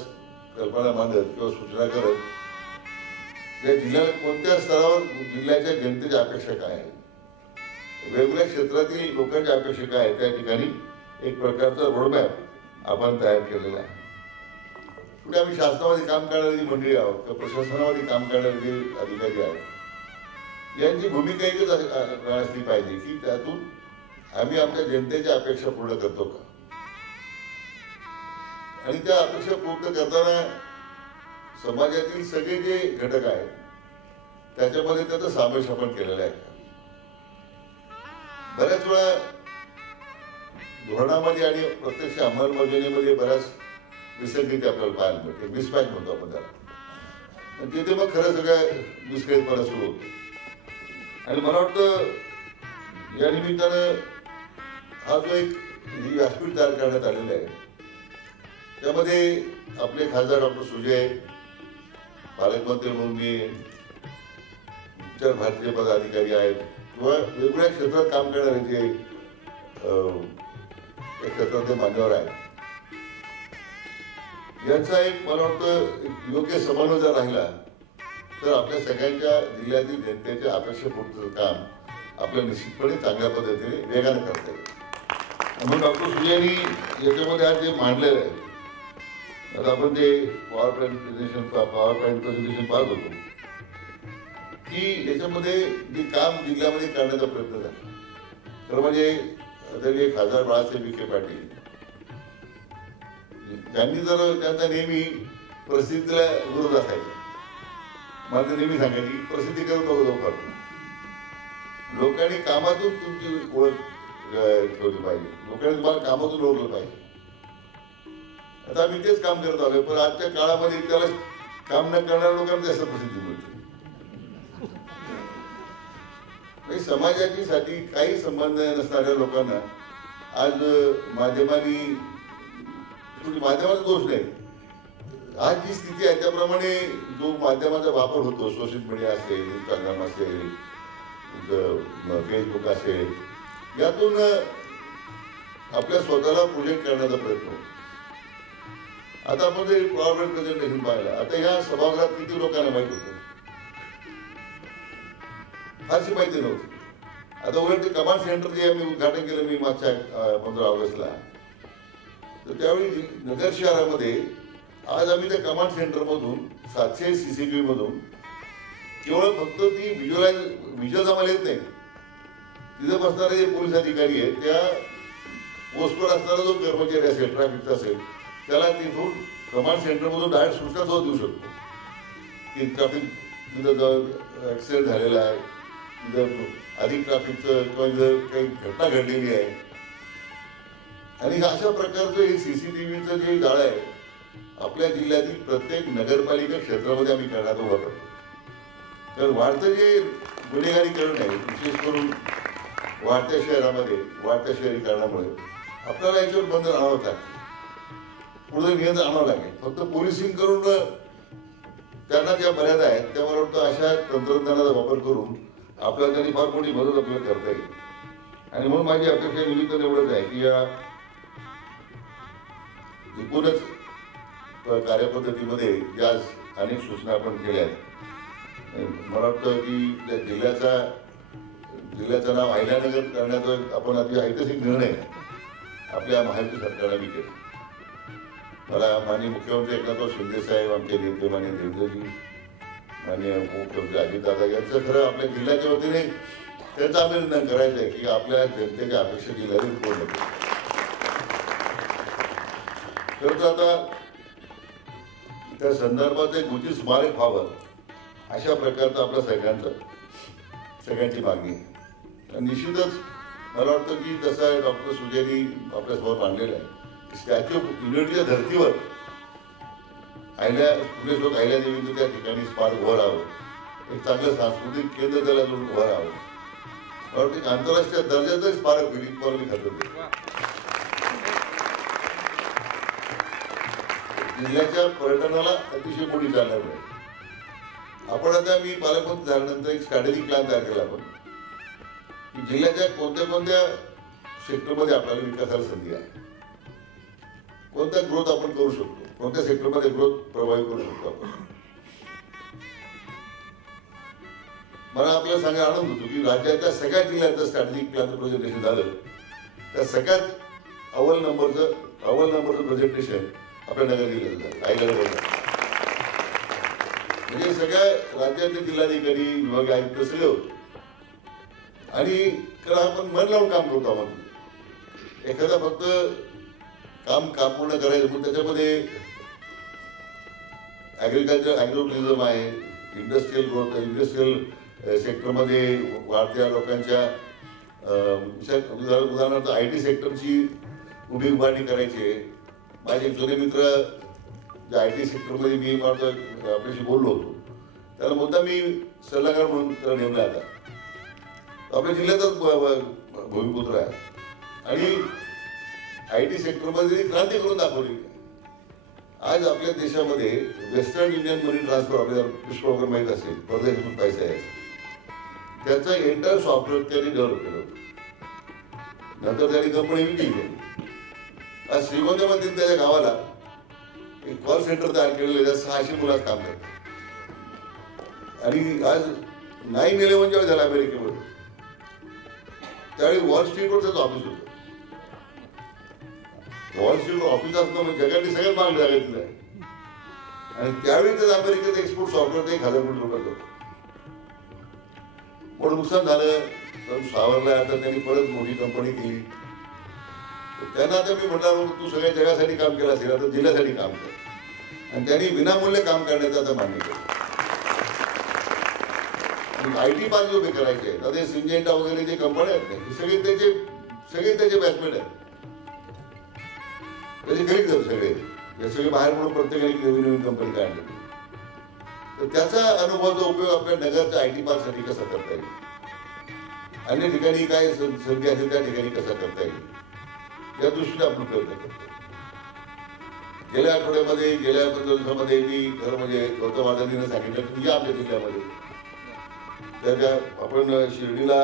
कल्पना मांडत किंवा सूचना करत या जिल्ह्याला कोणत्या स्तरावर जिल्ह्याच्या जनतेच्या अपेक्षा काय आहेत, वेगवेगळ्या क्षेत्रातील लोकांच्या अपेक्षा काय आहेत, त्या ठिकाणी एक प्रकारचा रोडमॅप आपण तयार केलेला आहे. पुढे आम्ही शासनामध्ये काम करणारी मंडळी आहोत किंवा प्रशासनामध्ये काम करणारे जे अधिकारी आहेत, यांची भूमिका एकच असली पाहिजे की त्यातून आम्ही आमच्या जनतेच्या अपेक्षा पूर्ण करतो का, आणि त्या अपेक्षा पूर्ण करताना समाजातील सगळे जे घटक आहेत त्याच्यामध्ये त्याचा समावेश आपण केलेला आहे. बऱ्याच वेळा धोरणामध्ये आणि प्रत्यक्ष अंमलबजावणीमध्ये बऱ्याच विसंगती आपल्याला पाहायला मिळते, मिसमॅच म्हणतो आपण त्याला. तिथे मग खरं सगळं विस्कळीतपणा सुरू होतो. आणि मला वाटतं या निमित्तानं हा जो एक व्यासपीठ तयार करण्यात आलेला आहे त्यामध्ये आपले खासदार डॉक्टर सुजय, पालकमंत्री म्हणून मी, विचार भारतीय पदाधिकारी आहेत किंवा वेगवेगळ्या क्षेत्रात काम करणारे जे क्षेत्रातले मान्यवर आहेत, यांचा एक मला वाटतं योग्य समन्वय जर राहिला तर आपल्या सगळ्यांच्या जिल्ह्यातील जनतेच्या अपेक्षापूर्तीचं काम आपल्याला निश्चितपणे चांगल्या पद्धतीने वेगाने करता येईल. म्हणून डॉक्टर सुजयांनी याच्यामध्ये आज जे मांडलेलं आहे, आता आपण ते पॉवर पॉईंट प्रेझेंटेशन पाहत होतो की याच्यामध्ये जे काम जिल्ह्यामध्ये करण्याचा प्रयत्न झाला. तर म्हणजे आदरणीय खासदार बाळासाहेब विखे पाटील त्यांनी जर त्यांचा नेहमी प्रसिद्धीला विरोध असायचा, मला ते नेहमी सांगायची प्रसिद्धी करून नको जाऊ काढतो. लोकांनी कामातून तुमची ओळख ठेवली पाहिजे, लोकांनी तुम्हाला कामातून ओळखलं पाहिजे. आता आम्ही तेच काम करत आलोय, पण आजच्या काळामध्ये त्याला काम न करणाऱ्या लोकांना जास्त प्रसिद्धी मिळते. समाजाची साठी काही संबंध नसणाऱ्या लोकांना आज माध्यमाचा दोष नाही. आज जी स्थिती आहे त्याप्रमाणे जो माध्यमाचा वापर होतो, सोशल मीडिया असेल, इंस्टाग्राम असेल, फेसबुक असेल, यातून आपल्या स्वतःला प्रोजेक्ट करण्याचा प्रयत्न होतो. आता आपण जर पॉवरपॉइंट प्रेझेंटेशन पाहिलं, आता ह्या सभागृहात किती लोकांना माहित होतं? फारशी माहिती नव्हती. आता उलट ते कमांड सेंटर जे आम्ही उद्घाटन केलं मी मागच्या 15 ऑगस्टला, तर त्यावेळी नगर शहरामध्ये आज आम्ही त्या कमांड सेंटरमधून 700 CCTV मधून केवळ फक्त ती व्हिज्युअल आम्हाला येत नाही, तिथे बसणारे जे पोलीस अधिकारी आहेत त्या पोस्टवर असणारा जो कर्मचारी असेल, ट्रॅफिकचा असेल, त्याला तिथून कमांड सेंटरमधून डायरेक्ट सूचना सुद्धा देऊ शकतो की ट्रॅफिक तिथं ऍक्सिडेंट झालेला आहे, तिथं अधिक ट्रॅफिकचं किंवा जर काही घटना घडलेली आहे. आणि अशा प्रकारचं हे CCTVचं जे जाळं आहे आपल्या जिल्ह्यातील प्रत्येक नगरपालिका क्षेत्रामध्ये आम्ही करण्यात उभा करतो. तर वाढतं जे गुन्हेगारीकरण आहे, विशेष करून वाढत्या शहरामध्ये वाढत्या शहरीकरणामुळे आपल्याला याच्यावर बंधन आणावं लागतं, पुढे नियंत्रण आणावं लागेल. फक्त पोलिसिंग करून त्यांना ज्या मर्यादा आहेत त्या मला वाटतं अशा तंत्रज्ञानाचा वापर करून आपल्याला त्यांनी फार मोठी मदत आपल्याला करता येईल. आणि म्हणून माझी अपेक्षा निमित्ताने एवढंच आहे की या एकूणच कार्यपद्धतीमध्ये ज्या अनेक सूचना आपण केल्या आहेत, मला वाटतं की त्या जिल्ह्याचं नाव अहिल्यानगर करण्याचा आपण अति ऐतिहासिक निर्णय आपल्या महायुती सरकारने केला. मला माननीय मुख्यमंत्री एकनाथ शिंदे साहेब, आमचे नेते माननीय देवेंद्रजी, माननीय मुख्यमंत्री अजितदादा यांचं खरं आपल्या जिल्ह्याच्या वतीने त्यांचं अभिनंदन करायचं आहे की आपल्या जनतेच्या अपेक्षा जिल्ह्याने पूर्ण केली. खरं तर आता त्या संदर्भात एक उचित स्मारक व्हावं अशा प्रकारचं आपल्या सगळ्यांची मागणी आहे. निश्चितच मला वाटतं की तसं डॉक्टर सुजयनी आपल्यासमोर मांडलेलं आहे की स्टॅच्यू ऑफ युनिटीच्या धर्तीवर पुणेश्वर अहिल्यादेवीचं त्या ठिकाणी स्मारक उभं राहावं, एक चांगलं सांस्कृतिक केंद्र त्याला जोडून उभं राहावं. मला वाटतं की आंतरराष्ट्रीय दर्जाचं स्मारक होईल इतकं मी खातं देतो. जिल्ह्याच्या पर्यटनाला अतिशय मोठी चालना मिळेल. आपण आता मी पालकमंत्री झाल्यानंतर एक स्ट्रॅटेजिक प्लॅन तयार केला आपण की जिल्ह्याच्या कोणत्या कोणत्या सेक्टरमध्ये आपल्याला विकासाला संधी आहे, कोणता ग्रोथ आपण करू शकतो, कोणत्या सेक्टरमध्ये ग्रोथ प्रभावी करू शकतो आपण. मला आपल्याला सांगायला आनंद होतो की राज्याच्या सगळ्या जिल्ह्याचं स्ट्रॅटेजिक प्लॅनचं प्रेझेंटेशन झालं, त्या सगळ्यात अव्वल नंबरचं प्रेझेंटेशन आपल्या नगर जिल्ह्यात झालं, अहिल्यानगर. म्हणजे सगळ्या राज्यातले जिल्हाधिकारी, विभागीय आयुक्त सगळे होते. आणि आपण मन लावून काम करतो. आपण एखादा फक्त काम पूर्ण करायचं, पण त्याच्यामध्ये ऍग्रिकल्चर, ऍग्रो टुरिझम आहे, इंडस्ट्रियल ग्रोथ, इंडस्ट्रियल सेक्टरमध्ये वाढत्या लोकांच्या उदाहरणार्थ IT सेक्टरची उभारणी करायची. माझे जुने मित्र जे IT सेक्टरमध्ये मी आपल्याशी बोललो होतो, त्याला मुद्दा मी सल्लागार म्हणून त्याला नेमला. आता आपल्या जिल्ह्यातच भूमिपुत्र आहे आणि IT सेक्टरमध्ये क्रांती करून दाखवली. आज आपल्या देशामध्ये वेस्टर्न युनियन मनी ट्रान्सफर आपल्याला पुष्कळ माहीत असेल, परदेशातून पैसे आहे, त्याचं एंटायर सॉफ्टवेअर त्यांनी डेव्हलप केलं. नंतर त्यांनी कंपनी विकली गेली. आज श्रीगोंद्यामध्ये त्याच्या गावाला एक कॉल सेंटर तयार केलेलं आहे, 600 मुलाच काम करतात. आणि आज 9/11 जेव्हा झालं अमेरिकेमध्ये, त्यावेळी वॉल स्ट्रीटवर त्याचं ऑफिस होतं. वॉल स्ट्रीटवर ऑफिस असणं म्हणजे जगातली सगळ्यात महाग जागा तिथं आहे. आणि त्यावेळी त्याचं अमेरिकेचं एक्सपोर्ट सॉफ्टवेअर 1,000 कोटी रुपये करतो. मोठं नुकसान झालं, तर सावरला. आता त्यांनी परत मोठी कंपनी केली. त्यांना आता मी म्हटलं, तू सगळ्या जगासाठी काम केलं असेल, आता जिल्ह्यासाठी काम कर. आणि त्यांनी विनामूल्य काम करण्याचं आता मान्य केलं. IT पार्क उभे करायचे आहेत. आता सिंजेंटा वगैरे जे कंपन्या आहेत ना, सगळे त्याचे बॅचमेट आहेत, त्याचे गरीब आहेत सगळे. हे सगळे बाहेर म्हणून प्रत्येकाने नवीन कंपनी काढली. तर त्याचा अनुभवाचा उपयोग आपल्या नगरच्या IT पार्क साठी कसा करता येईल, अन्य ठिकाणी काय संधी असेल त्या ठिकाणी कसा करता येईल, या दृष्टीने आपण प्रयत्न करतो. गेल्या आठवड्यामध्ये गेल्या 15 दिवसामध्ये मी खरं म्हणजे गौतम अदानीने सांगितलं की आमच्या जिल्ह्यामध्ये त्या आपण शिर्डीला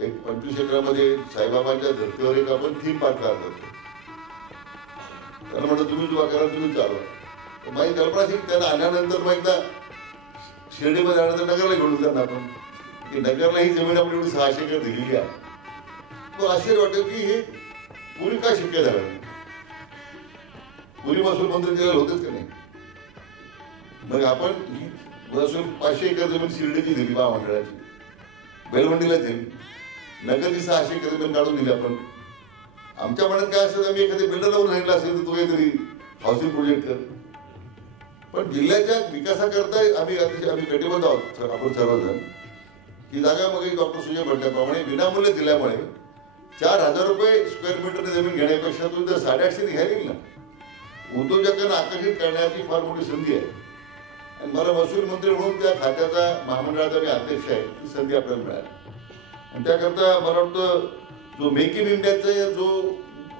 एक 25 एकरामध्ये साईबाबांच्या धर्तीवर एक आपण थीम पार्क करतो. त्यांना म्हटलं तुम्ही जो करा तुम्ही चालवा. माझी कल्पना अशी त्यांना आल्यानंतर मग एकदा शिर्डीमध्ये आल्यानंतर नगरला घेऊन त्यांना आपण की नगरला ही जमीन आपण एवढी 600 एकर दिलेली आहे. मग आश्चर्य वाटेल की हे पूर्वी काय शक्य झालं नाही. पूर्वी महसूल मंत्री जिल्ह्याला होतेच का नाही. मग आपण ही महसूल 500 एकर जमीन शिर्डीची दिली महामंडळाची, बेलवंडीला दिली, नगरची 600 एकर जमीन काढून दिली आपण. आमच्या मनात काय असेल आम्ही एखाद्या बिल्डरला लावून राहिला असेल तर तो काहीतरी हाऊसिंग प्रोजेक्ट कर. पण जिल्ह्याच्या विकासाकरता आम्ही कटिबद्ध आहोत आपण सर्वजण. ही जागा मग डॉक्टर सुजय म्हटल्याप्रमाणे विनामूल्य दिल्यामुळे 4,000 रुपये स्क्वेअर मीटरने जमीन घेण्यापेक्षा तुम्ही तर 850 घ्यायला येईल ना. उद्योजकांना आकर्षित करण्याची फार मोठी संधी आहे. आणि मला महसूल मंत्री म्हणून त्या खात्याचा महामंडळाचा मी अध्यक्ष आहे, ती संधी आपल्याला मिळाली. आणि त्याकरता मला वाटतं जो मेक इन इंडियाचा जो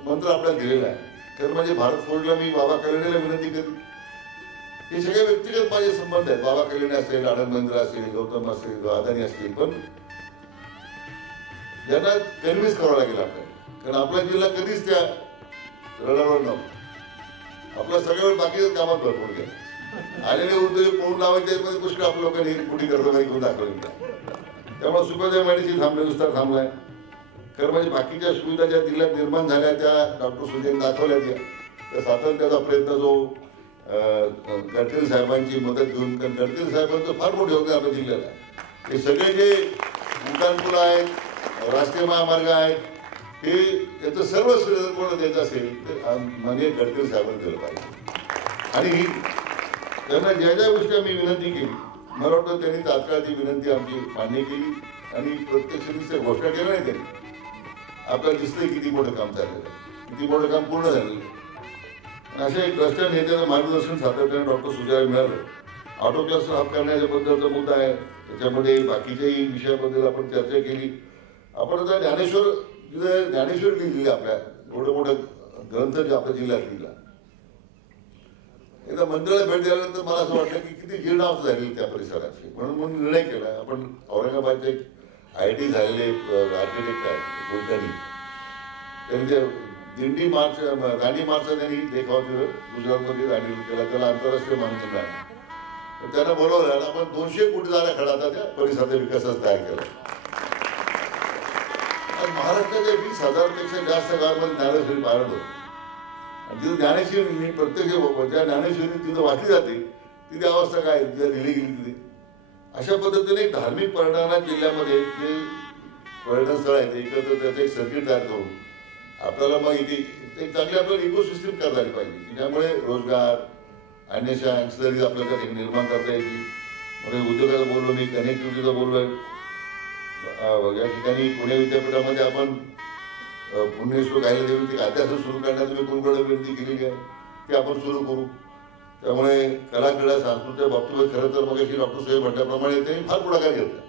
मंत्र आपल्याला दिलेला आहे, खरं म्हणजे भारत फोर्जला मी बाबा कल्याणीला विनंती करेन. हे सगळे व्यक्तिगत माझे संबंध आहेत. बाबा कल्याणी असेल, आनंद महिंद्रा असेल, गौतम असेल, अदानी असतील, पण यांना कन्व्हिन्स करावं लागेल आपल्याला. कारण आपला जिल्हा कधीच त्या रडावर नव्हता. आपला सगळ्या वेळ बाकीच्या कामात भरपूर गेला. आलेले उद्योग पळून लावायचे मध्ये पुष्कळ आपल्या लोकांनी कुठे कर्ज काही करून दाखवली. त्यामुळे सुखदेव मेडिसिन थांबले, विस्तार थांबलाय. खरं म्हणजे बाकीच्या सुविधा ज्या जिल्ह्यात निर्माण झाल्या त्या डॉक्टर सुजयने दाखवल्या. त्या सातत्याचा प्रयत्न जो गडकरी साहेबांची मदत घेऊन, कारण गडकरी साहेबांचं फार मोठं योगदान आपल्या जिल्ह्याला. हे सगळे जे उड्डाणपूल आहेत, राष्ट्रीय महामार्ग आहेत, हे याचं सर्व श्रेय कोण द्यायचं असेल तर माननीय गडकरी साहेबांनी दिलं पाहिजे. आणि त्यांना ज्या ज्या गोष्टी आम्ही विनंती केली, मला वाटतं त्यांनी तात्काळ ती विनंती आमची मान्य केली आणि प्रत्यक्ष घोषणा केल्या नाही त्यांनी. आपल्याला दिसतंय किती मोठं काम झालेलं आहे, किती मोठं काम पूर्ण झालेलं आहे. अशा एक भ्रष्ट नेत्याचं मार्गदर्शन सातत्याने डॉक्टर सुजयला मिळालं. ऑटो क्लास हब करण्याच्याबद्दलचा मुद्दा आहे, त्याच्यामध्ये बाकीच्याही विषयाबद्दल आपण चर्चा केली. आपण आता ज्ञानेश्वर लिहिलेली आपल्या एवढं मोठं ग्रंथ जे आपल्या जिल्ह्यात लिहिला. एकदा मंदिराला भेट दिल्यानंतर मला असं वाटलं की किती जीर्णावस्था झालेली त्या परिसराची. म्हणून निर्णय केला. आपण औरंगाबादचे एक IT झालेले आर्किटेक्ट आहेत कुलकर्णी, त्यांनी ते दिंडी मार्च दांडी मार्चचा त्यांनी देखावा केला गुजरातमध्ये दांडी केला. त्याला आंतरराष्ट्रीय मान्यता मिळाली. त्यांना बोलवलं आणि आपण 200 कोटी जागा खडाचा त्या परिसराच्या विकासाचा तयार केला. आणि महाराष्ट्राच्या 20,000पेक्षा जास्त गावांमध्ये ज्ञानेश्वरी पारायण होतं. आणि तिथं ज्ञानेश्वरी मी प्रत्यक्ष ज्या ज्ञानेश्वरी तिथं वाचली जाते तिथे अवस्था काय तिथे लिहिली गेली तिथे. अशा पद्धतीने धार्मिक पर्यटनाला जिल्ह्यामध्ये जे पर्यटन स्थळ आहे ते एकत्र त्याचं एक सर्किट तयार करून आपल्याला मग इथे एक चांगली आपल्याला इकोसिस्टीम करता आली पाहिजे की ज्यामुळे रोजगार अन्यशा ॲक्सिलरीज आपल्याला त्या निर्माण करता येतील. म्हणजे उद्योगाला बोललो मी, कनेक्टिव्हिटीचा बोललोय. या ठिकाणी पुणे विद्यापीठामध्ये आपण पुण्यश्लोक गायला देऊन ती अध्यासन सुरू करण्याची मी कुलगुरूंना विनंती केलेली आहे, ते आपण सुरू करू. त्यामुळे कला क्रीडा सांस्कृतिक बाबतीत खरं तर मग डॉक्टर सुजय म्हटल्याप्रमाणे त्यांनी फार पुढाकार घेतला.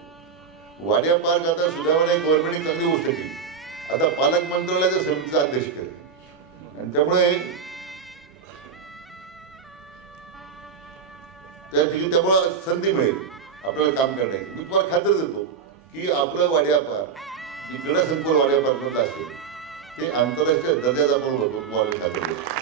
वाडिया पार्क आता सुधारणे गव्हर्नमेंटने चांगली गोष्ट केली. आता पालक मंत्रालयाच्या समितीचा अध्यक्ष केला आणि त्यामुळे त्या ठिकाणी त्यामुळे संधी मिळेल आपल्याला काम करण्याची. मी तुम्हाला खात्री देतो की आपलं वाडिया पार्क जी क्रीडा संकुल वाडिया पार्कमध्ये असेल ते आंतरराष्ट्रीय दर्जाचा पण होतो. तुम्हाला खात्री देतो.